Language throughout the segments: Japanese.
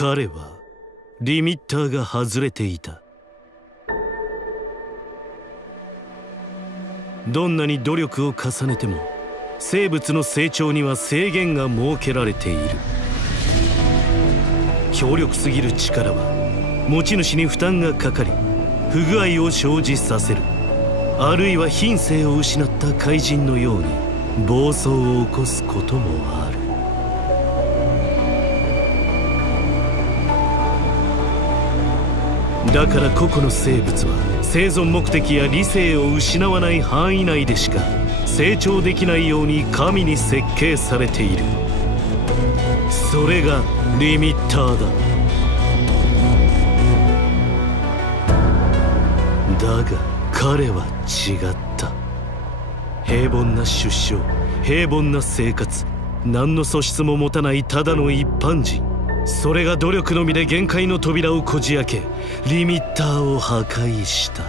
彼はリミッターが外れていた。どんなに努力を重ねても生物の成長には制限が設けられている。強力すぎる力は持ち主に負担がかかり不具合を生じさせる。あるいは品性を失った怪人のように暴走を起こすこともある。だから個々の生物は生存目的や理性を失わない範囲内でしか成長できないように神に設計されている。それがリミッターだ。だが彼は違った。平凡な出生、平凡な生活、何の素質も持たないただの一般人。それが努力のみで限界の扉をこじ開けリミッターを破壊した。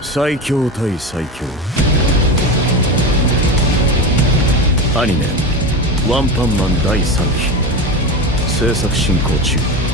最強対最強。アニメ「ワンパンマン」第3期制作進行中。